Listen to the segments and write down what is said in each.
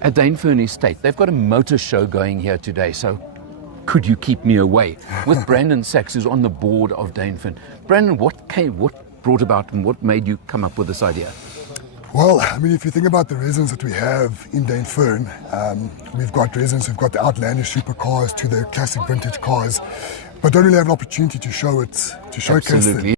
at Dainfern Estate. They've got a motor show going here today, so could you keep me away? With Brandon Sachs, who's on the board of Dainfern. Brandon, what brought about and what made you come up with this idea? Well, I mean, if you think about the residents that we have in Dainfern, we've got residents who've got the outlandish supercars to the classic vintage cars, but don't really have an opportunity to show it, to showcase Absolutely. them.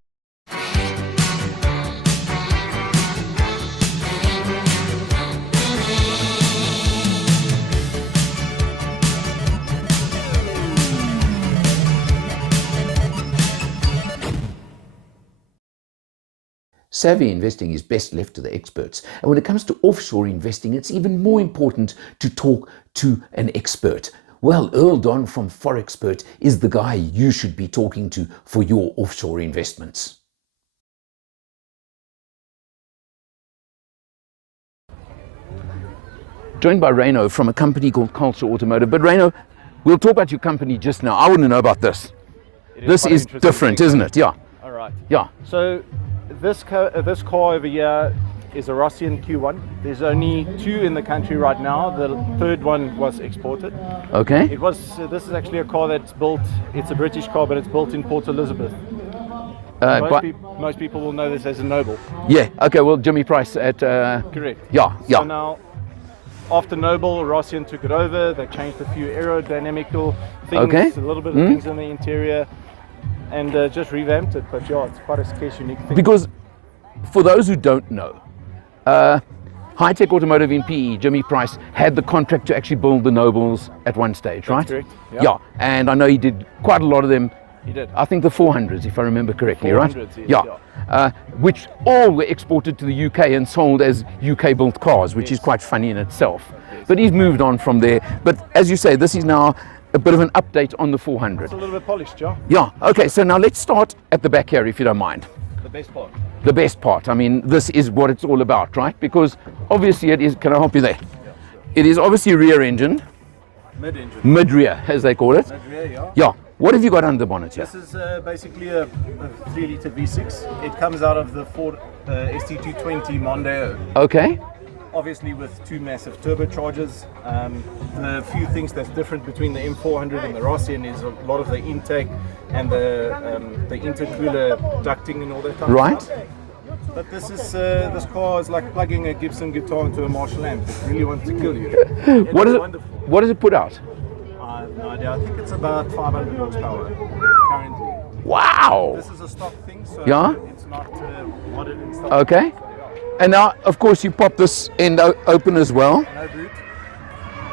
Savvy investing is best left to the experts. And when it comes to offshore investing, it's even more important to talk to an expert. Well, Earl Don from Forexpert is the guy you should be talking to for your offshore investments. Joined by Reno from a company called Culture Automotive. But Reno, we'll talk about your company just now. I wouldn't know about this. This is different, isn't it? Yeah. All right. Yeah. So this car over here is a Rossian Q1. There's only 2 in the country right now. The third one was exported. Okay. This is actually a car that's built, it's a British car, but it's built in Port Elizabeth. Most people will know this as a Noble. Yeah, okay, well, Jimmy Price at... Correct. Yeah. So now, after Noble, Rossian took it over. They changed a few aerodynamical things, a little bit of things in the interior, and just revamped it. But yeah, it's quite a scarce, unique thing. Because for those who don't know, High-Tech Automotive in PE, Jimmy Price, had the contract to actually build the Nobles at one stage, right? That's correct. Yep. Yeah, and I know he did quite a lot of them. He did. I think the 400s, if I remember correctly, 400s, right? yes, Yeah, which all were exported to the UK and sold as UK-built cars, which is quite funny in itself. But he's moved on from there. But as you say, this is now a bit of an update on the 400. It's a little bit polished, yeah. Yeah, okay, so now let's start at the back here, if you don't mind. The best part. The best part. I mean, this is what it's all about, right? Because obviously it is, can I help you there? Yeah, sure. It is obviously rear-engined. Mid-engine. Mid-rear, as they call it. Mid-rear, yeah. Yeah. What have you got under the bonnet here? This is basically a 3-litre V6. It comes out of the Ford ST220 Mondeo. Okay. Obviously with 2 massive turbochargers. The few things that's different between the M400 and the Rossian is a lot of the intake and the intercooler ducting and all that kind of stuff. But this car is like plugging a Gibson guitar into a Marshall amp. It really wants to kill you. What does it put out? I have no idea. I think it's about 500 horsepower currently. Wow. This is a stock thing, so Yeah? it's not modded and stuff. Okay. And now, of course, you pop this end open as well. No boot.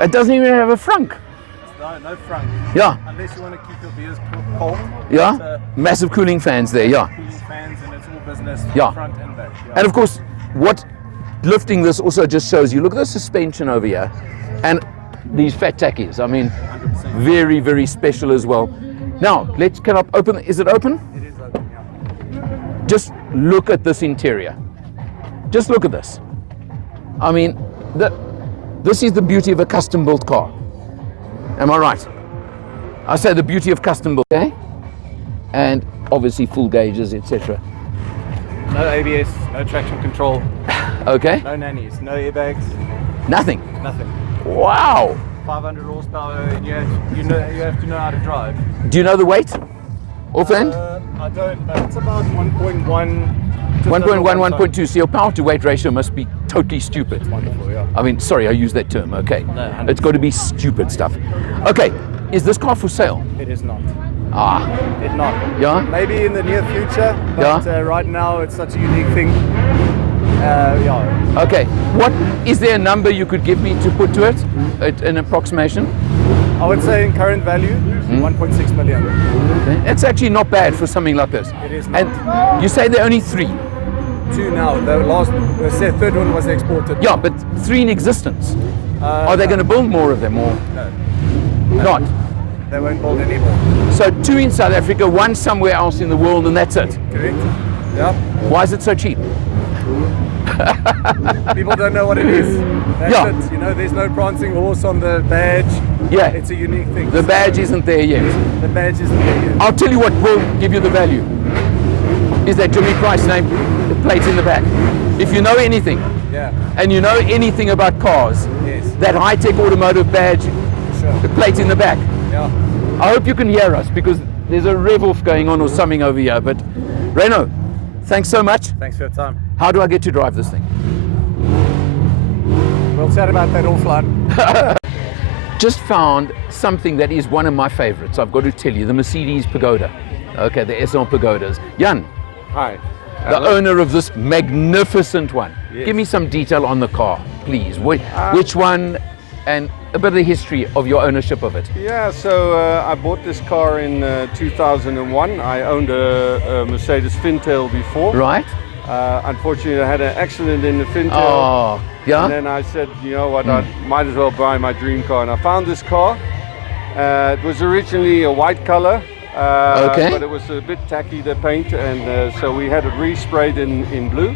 It doesn't even have a frunk. No front. Yeah. Unless you want to keep your beers cold. Yeah. But, Massive cooling fans there, yeah. cooling fans, and it's all business, Yeah. front and back. Yeah. And of course, what lifting this also just shows you, look at the suspension over here. And these fat tackies, I mean, 100%. very, very special as well. Now, can I open, is it open? It is open, yeah. Just look at this interior. Just look at this. I mean, this is the beauty of a custom-built car. Am I right? I say the beauty of custom-built, okay? And obviously full gauges, etc. No ABS, no traction control, Okay? no nannies, no airbags, Nothing. nothing. Wow. 500 horsepower, and you have to know how to drive. Do you know the weight? Offhand? I don't, but it's about 1.1. 1.1, 1.2. So your power to weight ratio must be totally stupid. Wonderful, yeah. I mean, sorry, I use that term, okay. No, 100%. It's got to be stupid stuff. Okay, is this car for sale? It is not. Ah, It's not. yeah? Maybe in the near future, but Yeah. right now it's such a unique thing. Yeah. Okay, what, is there a number you could give me to put to it? An approximation? I would say in current value, 1.6 million. Okay. It's actually not bad for something like this. It is not. And you say there are only 3. 2 now. The third one was exported. Yeah, but 3 in existence. Are they going to build more of them or No, not? they won't build anymore. So 2 in South Africa, 1 somewhere else in the world, and that's it. Correct? Yeah. Why is it so cheap? People don't know what it is. That's Yeah. it. You know, there's no prancing horse on the badge. Yeah. It's a unique thing. The badge isn't there yet. The badge isn't there yet. I'll tell you what will give you the value. Is that Jimmy Price name plate in the back. If you know anything, Yeah. and you know anything about cars, Yes. that high-tech automotive badge plate in the back. Yeah. I hope you can hear us because there's a rev-off going on or something over here. But Reno, thanks so much. Thanks for your time. How do I get to drive this thing? We'll chat about that offline. Just found something that is one of my favorites, I've got to tell you, the Mercedes Pagoda. Okay, the SL Pagodas. Jan, Hi. the owner of this magnificent one. Yes. Give me some detail on the car, please. Which one, and a bit of the history of your ownership of it. Yeah, so I bought this car in 2001. I owned a Mercedes Fintail before. Right? Unfortunately, I had an accident in the Fintail. Oh, yeah? And then I said, you know what, I might as well buy my dream car. And I found this car. It was originally a white color. Okay. But it was a bit tacky, the paint. And so we had it resprayed in blue,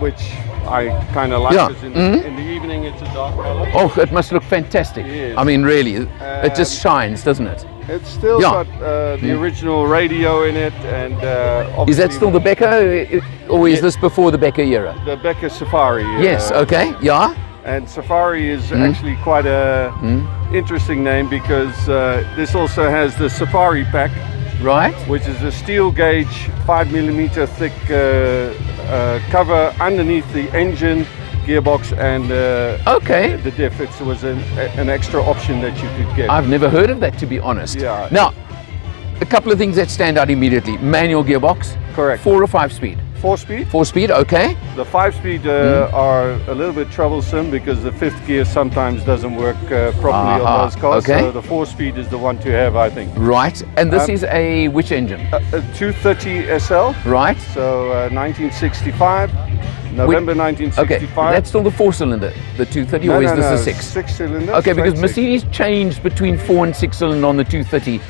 which I kind of like. Yeah. Because in the evening it's a dark color. Oh, it must look fantastic. Yes. I mean, really, it just shines, doesn't it? It's still got the original radio in it, and obviously Is that still the Becker, or is this before the Becker era? the Becker Safari. Yes, okay, yeah. And Safari is actually quite a interesting name because this also has the Safari pack, Right? which is a steel gauge 5mm thick cover underneath the engine, gearbox, and Okay. the diff. It was an extra option that you could get. I've never heard of that, to be honest. Yeah. Now, a couple of things that stand out immediately. Manual gearbox. Correct. 4 or 5 speed? 4-speed. 4 speed, okay. The 5-speed are a little bit troublesome because the 5th gear sometimes doesn't work properly Aha, on those cars. okay. So the 4-speed is the one to have, I think. Right. And this is a which engine? A 230 SL, Right. so 1965, November Okay, 1965. that's still the 4-cylinder, the 230, or is this the 6? 6-cylinder. Okay, because straight six. Mercedes changed between 4 and 6-cylinder on the 230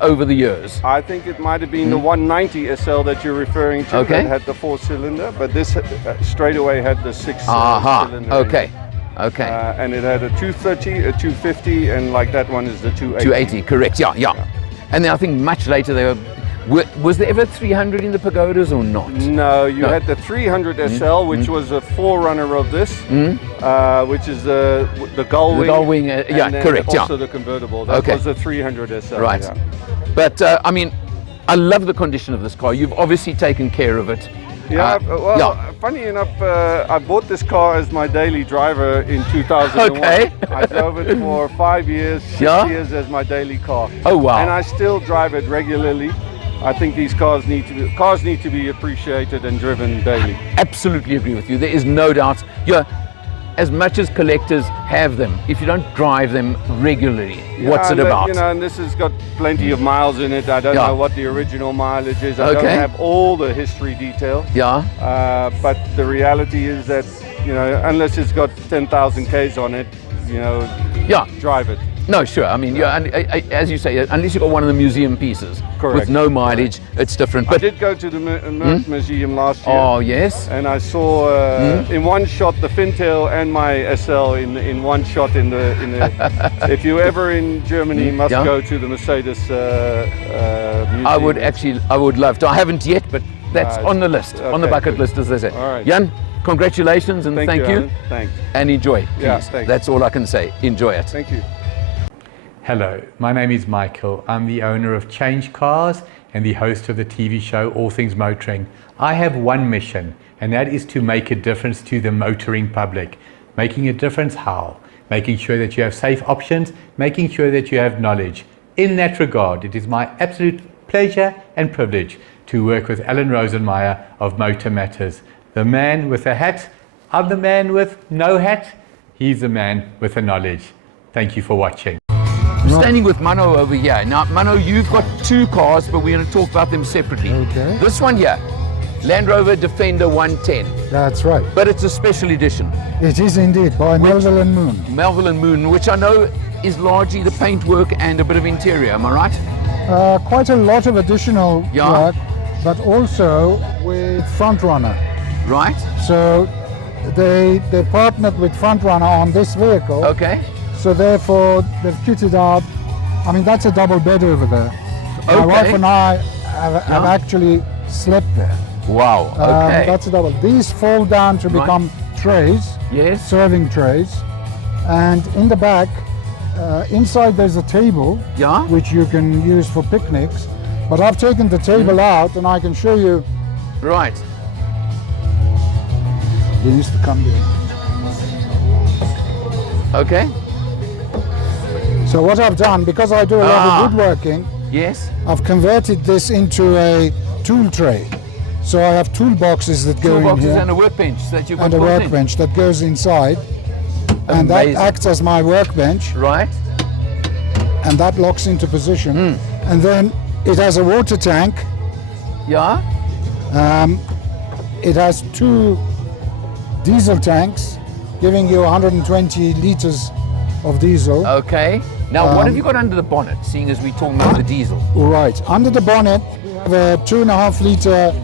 over the years. I think it might have been the 190 SL that you're referring to Okay. that had the 4-cylinder, but this straight away had the 6 Aha, cylinder. okay, okay. And it had a 230, a 250, and like that one is the 280. 280, correct, yeah. And then I think much later they was there ever 300 in the Pagodas or not? No, you No. had the 300 SL, which was a forerunner of this, which is the gull wing. The gull wing, and yeah, then correct, also the convertible. That Okay. was the 300 SL. Right. Yeah. But I mean, I love the condition of this car. You've obviously taken care of it. Yeah, well, yeah. funny enough, I bought this car as my daily driver in 2001. Okay. I drove it for 5 years, 6 Yeah. years as my daily car. Oh, wow. And I still drive it regularly. I think these cars need to be appreciated and driven daily. Absolutely agree with you. There is no doubt. Yeah, as much as collectors have them, if you don't drive them regularly, what's it and, about? You know, and this has got plenty of miles in it. I don't Yeah. know what the original mileage is. I Okay. don't have all the history detail. Yeah. But the reality is that, you know, unless it's got 10,000 Ks on it, you know, Yeah. drive it. No, sure. I mean, yeah, and as you say, unless you've got one of the museum pieces Correct. with no mileage, it's different. I But did go to the Museum last year. oh yes, And I saw in one shot the Fintail and my SL in one shot in the. If you're ever in Germany, you must Yeah. go to the Mercedes museum. I would love to. I haven't yet, but that's on the list, on the okay, bucket good. list, as they say. All right. Jan, congratulations and thank you, Alan. Thanks. and enjoy. Please. Yeah, thanks. That's all I can say. Enjoy it. Thank you. Hello, my name is Michael. I'm the owner of CHANGECARS and the host of the TV show All Things Motoring. I have one mission, and that is to make a difference to the motoring public. Making a difference how? Making sure that you have safe options, making sure that you have knowledge. In that regard, it is my absolute pleasure and privilege to work with Alan Rosenmeyer of MotorMatters. The man with a hat, I'm the man with no hat, he's the man with the knowledge. Thank you for watching. I'm standing with Mano over here. Now, Mano, you've got 2 cars, but we're going to talk about them separately. Okay. This one here, Land Rover Defender 110, That's right. but it's a special edition. It is indeed by Melville and Moon. Melville and Moon, which I know is largely the paintwork and a bit of interior, am I right? Quite a lot of additional Yeah. work, but also with Frontrunner. Right? So they partnered with Frontrunner on this vehicle. Okay. So therefore they've kitted out. I mean, that's a double bed over there. My Okay. wife and I have actually slept there. Wow. Okay. That's a double. These fold down to Right. become trays, Yes. serving trays, and in the back, inside there's a table, Yeah. which you can use for picnics. But I've taken the table out, and I can show you. Right. They used to come here. Okay. So what I've done, because I do a lot of woodworking, Yes. I've converted this into a tool tray. So I have toolboxes that go in Toolboxes here, and a workbench that you've got and a built in. workbench that goes inside, and that Amazing. acts as my workbench, Right. and that locks into position. And then it has a water tank. Yeah. It has 2 diesel tanks, giving you 120 liters of diesel. Okay. Now, what have you got under the bonnet, seeing as we're talking about the diesel? All right. Under the bonnet, we have a 2.5 liter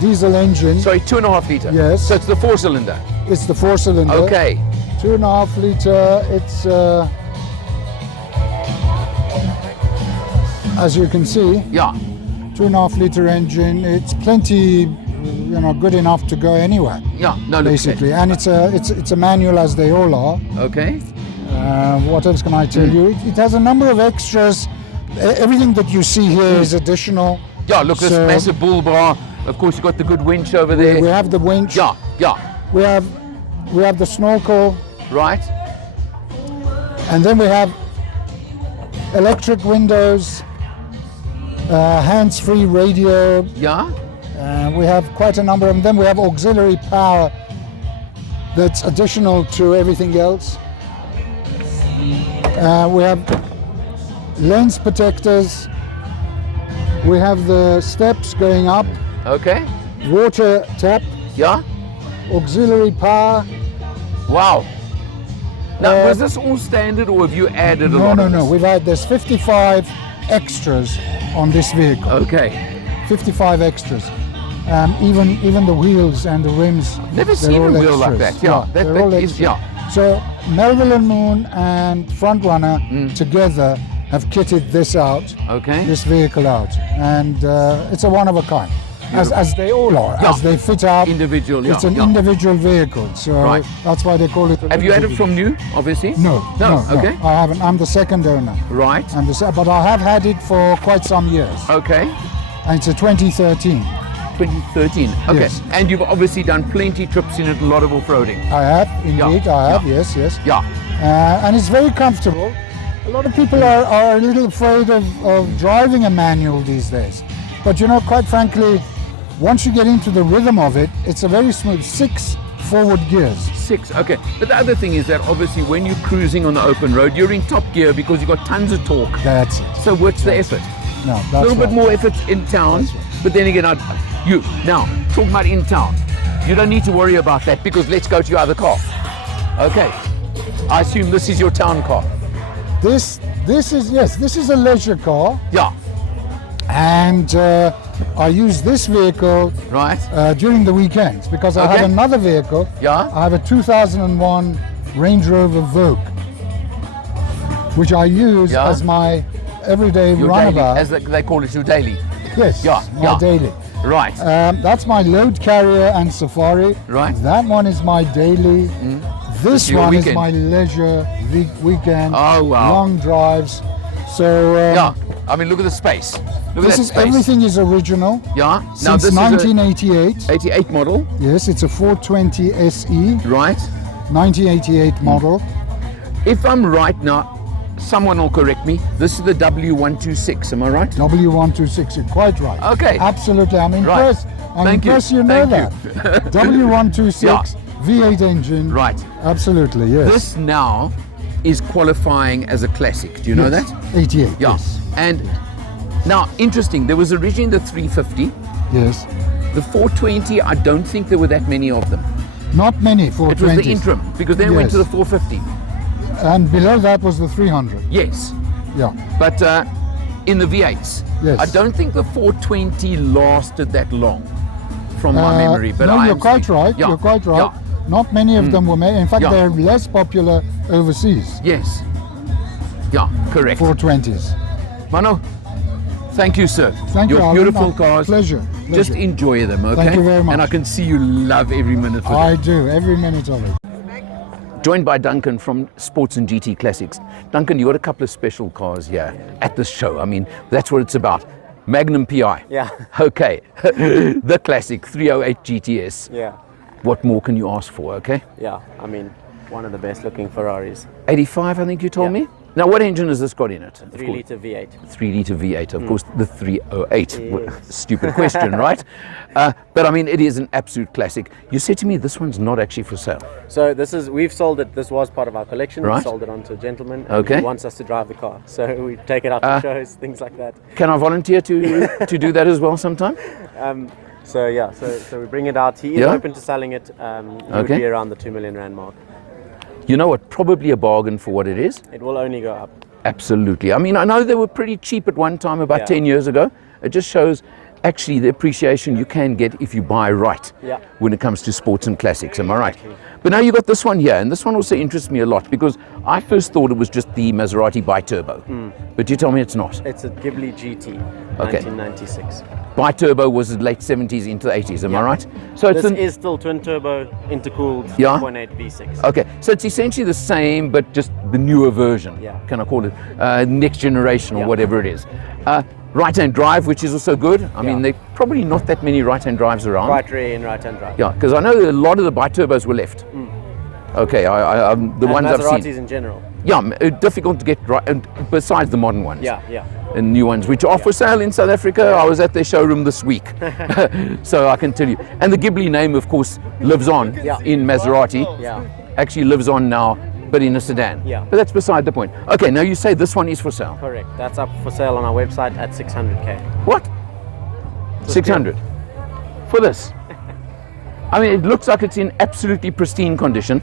diesel engine. Sorry, 2.5 litre. Yes. So it's the 4-cylinder. It's the 4-cylinder. Okay. 2.5 liter. It's as you can see, Yeah. 2.5 liter engine. It's plenty, good enough to go anywhere. Yeah. No, look, Basically, and it's a manual, as they all are. Okay. What else can I tell you? It has a number of extras. Everything that you see here is additional. Yeah, look, this So- massive bull bar. Of course, you've got the good winch over there. We have the winch. Yeah, yeah. We have the snorkel, Right. and then we have electric windows, hands-free radio. Yeah. We have quite a number of them. Then we have auxiliary power that's additional to everything else. We have lens protectors. We have the steps going up, Okay. water tap, Yeah. auxiliary power. Wow. Now, Uh, was this all standard, or have you added a No, lot no, of no. this? There's 55 extras on this vehicle. Okay. 55 extras. Even the wheels and the rims. Never they're seen a all wheel like extras. that. Yeah, that they're all is, extras. yeah. So Melville and Moon and Frontrunner together have kitted this out, Okay. this vehicle out, and it's a one of a kind, as they all are, Yeah. as they fit out. Individual, yeah. It's an yeah. individual vehicle, so Right. that's why they call it. Have you had it from new, obviously? No, No, okay. I haven't. I'm the second owner. Right. But I have had it for quite some years, Okay. and it's a 2013. 2013. Okay. Yes. And you've obviously done plenty trips in it, a lot of off-roading. I have, indeed, I have, yeah. yes. Yeah. And it's very comfortable. A lot of people are a little afraid of driving a manual these days. But quite frankly, once you get into the rhythm of it, it's a very smooth 6 forward gears. 6. Okay. But the other thing is that obviously when you're cruising on the open road, you're in top gear because you've got tons of torque. That's it. So what's the effort? No, A that's little bit right. more effort in town, That's right. but then again, now talking about in town, you don't need to worry about that because let's go to your other car. Okay, I assume this is your town car. This is a leisure car, Yeah, and I use this vehicle right. during the weekends because I Okay. have another vehicle. Yeah. I have a 2001 Range Rover Vogue, which I use Yeah. as my everyday Your daily, runabout. as they call it, your daily. Yes, Yeah, my yeah. daily. Right. That's my load carrier and safari. Right. That one is my daily. This your one weekend. is my leisure weekend. Oh, wow. Long drives. So Yeah. I mean, look at the space. Look this at that is space. everything is original. Yeah. Since this 1988. is a 88 model. Yes, it's a 420 SE, Right. 1988 model. If I'm right now, someone will correct me. This is the W126. Am I right? W126, you're quite right. Okay. Absolutely. I'm impressed. I'm Thank you. impressed you know Thank that. W126 V8 engine. Right. Absolutely, yes. This now is qualifying as a classic. Do you know Yes, that? 88. Yeah. Yes. And now, interesting, there was originally the 350. Yes. The 420, I don't think there were that many of them. Not many It was 420s. the interim, because then it went to the Yes. 450. And below that was the 300. Yes. Yeah. But in the V8s, Yes. I don't think the 420 lasted that long, from my memory. But no, I you're am quite speaking- right. Yeah, You're quite right. yeah. Not many of them were made. In fact, Yeah. they're less popular overseas. Yes. Yeah, correct. 420s. Mano, thank you, sir. Thank you, Your Alan. beautiful cars. Pleasure. Just enjoy them, okay? Thank you very much. And I can see you love every minute of it. I do, every minute of it. Joined by Duncan from Sports and GT Classics. Duncan, you got a couple of special cars here at this show. I mean, that's what it's about. Magnum PI. Yeah. Okay. The classic 308 GTS. Yeah. What more can you ask for, okay? Yeah. I mean, one of the best looking Ferraris. 85, I think you told Yeah. me? Now, what engine has this got in it? 3-litre V8. 3-litre V8, of course, the 308. Well, stupid question, right? But I mean, it is an absolute classic. You said to me this one's not actually for sale. So we've sold it. This was part of our collection. Right. We sold it on to a gentleman. And Okay. He wants us to drive the car. So we take it out to shows, things like that. Can I volunteer to do that as well sometime? So yeah, so we bring it out. He is Yeah. open to selling it. He would Okay. be around the 2 million rand mark. You know what? Probably a bargain for what it is. It will only go up. Absolutely. I mean, I know they were pretty cheap at one time, about Yeah. 10 years ago. It just shows actually the appreciation you can get if you buy right Yeah. when it comes to sports and classics. Am I right? But now you got this one here, and this one also interests me a lot because I first thought it was just the Maserati bi-turbo. But you tell me it's not. It's a Ghibli GT, Okay. 1996. Bi-turbo was the late 70s into the 80s, am I right? So it's This an, is still twin turbo, intercooled, Yeah. 2.8 V6. okay, so it's essentially the same, but just the newer version. Yeah. Can I call it next generation or Yeah. whatever it is? Right-hand drive, which is also good. I mean, Yeah. there are probably not that many right-hand drives around. Right rear and right hand drive. Yeah, because I know a lot of the bi-turbos were left. Okay, the And ones I've Maseratis seen. in general. Yeah, difficult to get right, and besides the modern ones. Yeah, yeah. And new ones, which are for sale in South Africa. I was at their showroom this week, so I can tell you. And the Ghibli name, of course, lives on Yeah. in Maserati. Yeah. Actually lives on now, but in a sedan. Yeah. But that's beside the point. Okay, now you say this one is for sale. Correct. That's up for sale on our website at 600K. What? 600 for this? I mean, it looks like it's in absolutely pristine condition.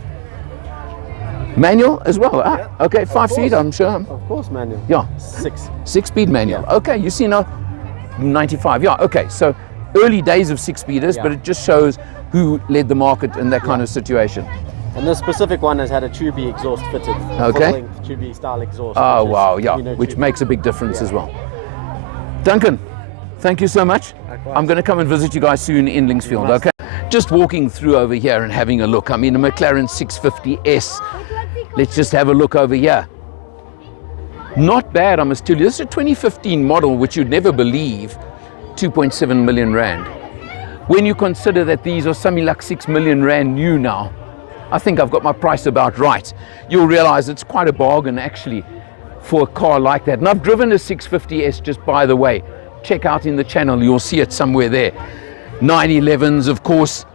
Manual as well. Ah, okay, 5-speed, I'm sure. Of course, manual. Yeah. 6. Manual. Okay, you see now, 95. Yeah. Okay, so early days of 6-speeders, Yeah. but it just shows who led the market in that kind of situation. And this specific one has had a tubey exhaust fitted. Okay. Full-length tubey style exhaust. Oh which is, wow, yeah, you know, which tubey. makes a big difference Yeah. as well. Duncan, thank you so much. Likewise. I'm going to come and visit you guys soon in Linksfield. must. Okay. Just walking through over here and having a look. I mean, a McLaren 650S. Let's just have a look over here. Not bad, I must tell you. This is a 2015 model, which you'd never believe, 2.7 million rand. When you consider that these are something like 6 million rand new now, I think I've got my price about right. You'll realize it's quite a bargain actually for a car like that. And I've driven a 650S, just by the way. Check out in the channel, you'll see it somewhere there. 911s, of course,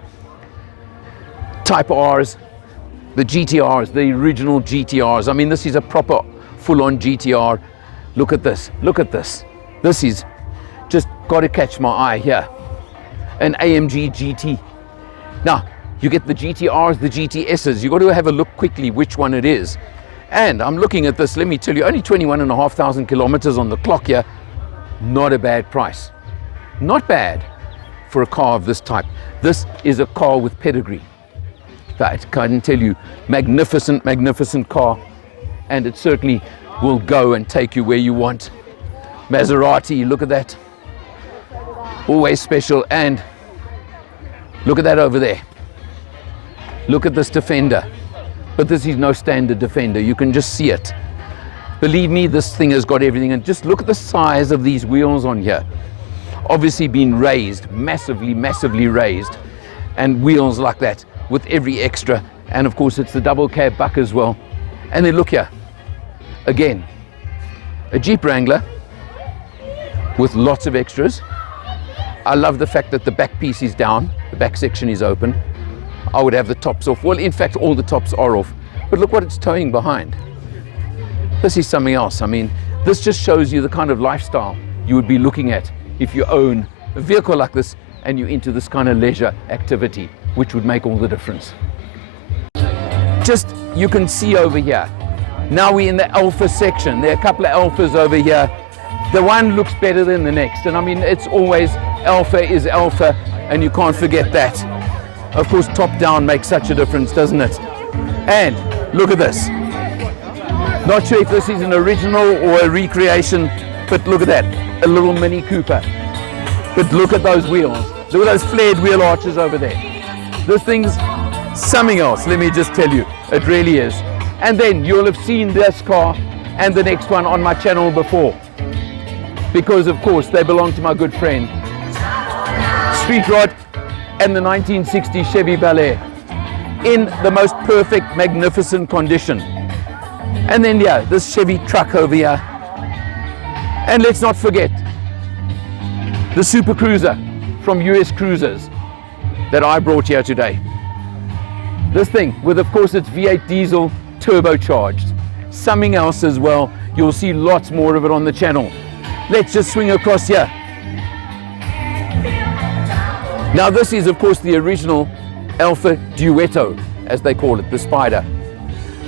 Type Rs, the GTRs, the original GTRs. I mean, this is a proper full-on GTR. Look at this, look at this. This is just got to catch my eye here. An AMG GT. Now, you get the GTRs, the GTSs. You've got to have a look quickly which one it is. And I'm looking at this, let me tell you, only 21,500 kilometers on the clock here. Not a bad price. Not bad for a car of this type. This is a car with pedigree. I can tell you, magnificent, magnificent car. And it certainly will go and take you where you want. Maserati, look at that. Always special. And look at that over there. Look at this Defender. But this is no standard Defender. You can just see it. Believe me, this thing has got everything. And just look at the size of these wheels on here. Obviously been raised, massively, massively raised. And wheels like that with every extra. And of course, it's the double cab buck as well. And then look here. Again, a Jeep Wrangler with lots of extras. I love the fact that the back piece is down, the back section is open. I would have the tops off. Well, in fact, all the tops are off. But look what it's towing behind. This is something else. I mean, this just shows you the kind of lifestyle you would be looking at if you own a vehicle like this and you're into this kind of leisure activity, which would make all the difference. Just, you can see over here. Now we're in the Alpha section. There are a couple of Alphas over here. The one looks better than the next. And I mean, it's always Alpha is Alpha, and you can't forget that. Of course, top down makes such a difference, doesn't it? And look at this. Not sure if this is an original or a recreation, but look at that, a little Mini Cooper. But look at those wheels. Look at those flared wheel arches over there. This thing's something else, let me just tell you. It really is. And then you'll have seen this car and the next one on my channel before, because of course they belong to my good friend Street Rod and the 1960 Chevy Bel Air in the most perfect, magnificent condition. And then yeah, this Chevy truck over here. And let's not forget the Super Cruiser from US Cruisers that I brought here today. This thing with, of course, its V8 diesel turbocharged. Something else as well. You'll see lots more of it on the channel. Let's just swing across here. Now this is, of course, the original Alfa Duetto, as they call it, the Spider.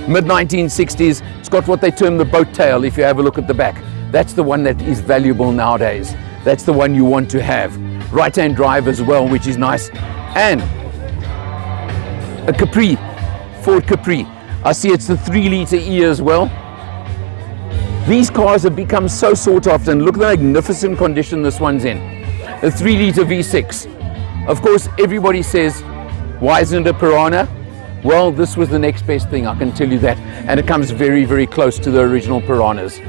Mid-1960s, it's got what they term the boat tail if you have a look at the back. That's the one that is valuable nowadays. That's the one you want to have. Right-hand drive as well, which is nice. And a Capri, Ford Capri. I see it's the 3-litre E as well. These cars have become so sought after, and look at the magnificent condition this one's in. A 3-litre V6. Of course, everybody says, why isn't it a Piranha? Well, this was the next best thing, I can tell you that. And it comes very, very close to the original Piranhas.